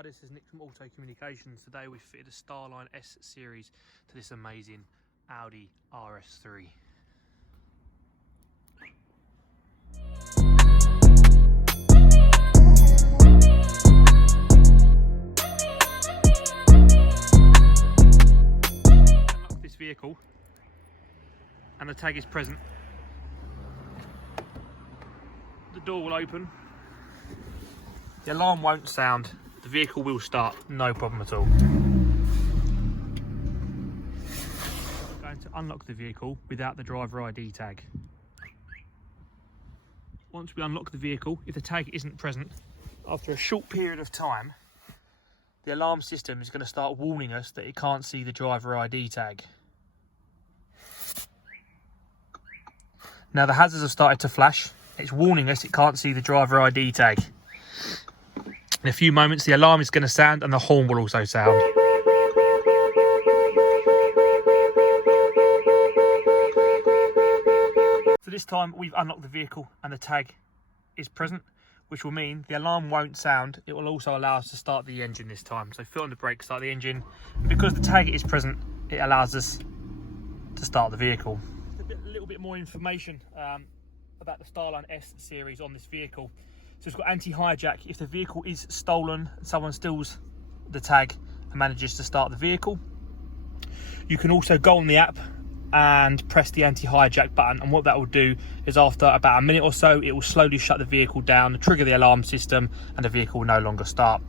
Hi, this is Nick from Auto Communications. Today we fitted a Starline S series to this amazing Audi RS3. Unlock this vehicle and the tag is present. The door will open. The alarm won't sound. The vehicle will start, no problem at all. I'm going to unlock the vehicle without the driver ID tag. Once we unlock the vehicle, if the tag isn't present, after a short period of time, the alarm system is going to start warning us that it can't see the driver ID tag. Now the hazards have started to flash. It's warning us it can't see the driver ID tag. In a few moments, the alarm is going to sound and the horn will also sound. So this time we've unlocked the vehicle and the tag is present, which will mean the alarm won't sound. It will also allow us to start the engine this time. So foot on the brake, start the engine. And because the tag is present, it allows us to start the vehicle. A little bit more information about the Starline S series on this vehicle. So it's got anti-hijack. If the vehicle is stolen and someone steals the tag and manages to start the vehicle, you can also go on the app and press the anti-hijack button, and what that will do is after about a minute or so it will slowly shut the vehicle down, trigger the alarm system, and the vehicle will no longer start.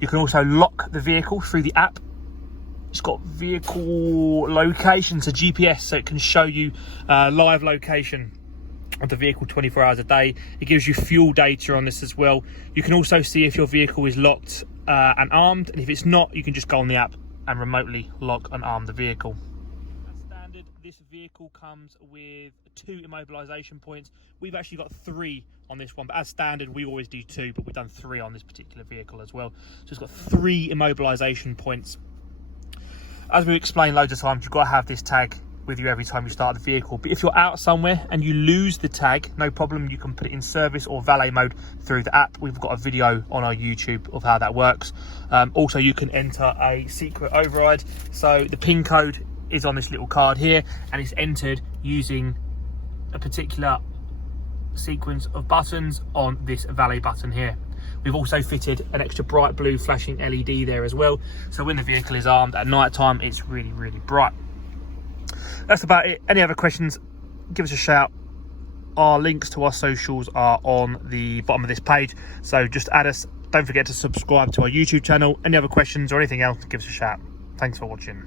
You can also lock the vehicle through the app. It's got vehicle location, so GPS, so it can show you live location of the vehicle 24 hours a day. It gives you fuel data on this as well. You can also see if your vehicle is locked and armed, and if it's not, you can just go on the app and remotely lock and arm the vehicle. As standard, this vehicle comes with 2 immobilisation points. We've actually got 3 on this one, but as standard we always do 2, but we've done 3 on this particular vehicle as well. So it's got 3 immobilisation points. As we've explained loads of times, you've got to have this tag with you every time you start the vehicle. But if you're out somewhere and you lose the tag, no problem, you can put it in service or valet mode through the app. We've got a video on our YouTube of how that works. Also, you can enter a secret override. So the PIN code is on this little card here, and it's entered using a particular sequence of buttons on this valet button here. We've also fitted an extra bright blue flashing LED there as well, so when the vehicle is armed at night time, it's really bright. That's about it. Any other questions, give us a shout. Our links to our socials are on the bottom of this page, so just add us. Don't forget to subscribe to our YouTube channel. Any other questions or anything else, give us a shout. Thanks for watching.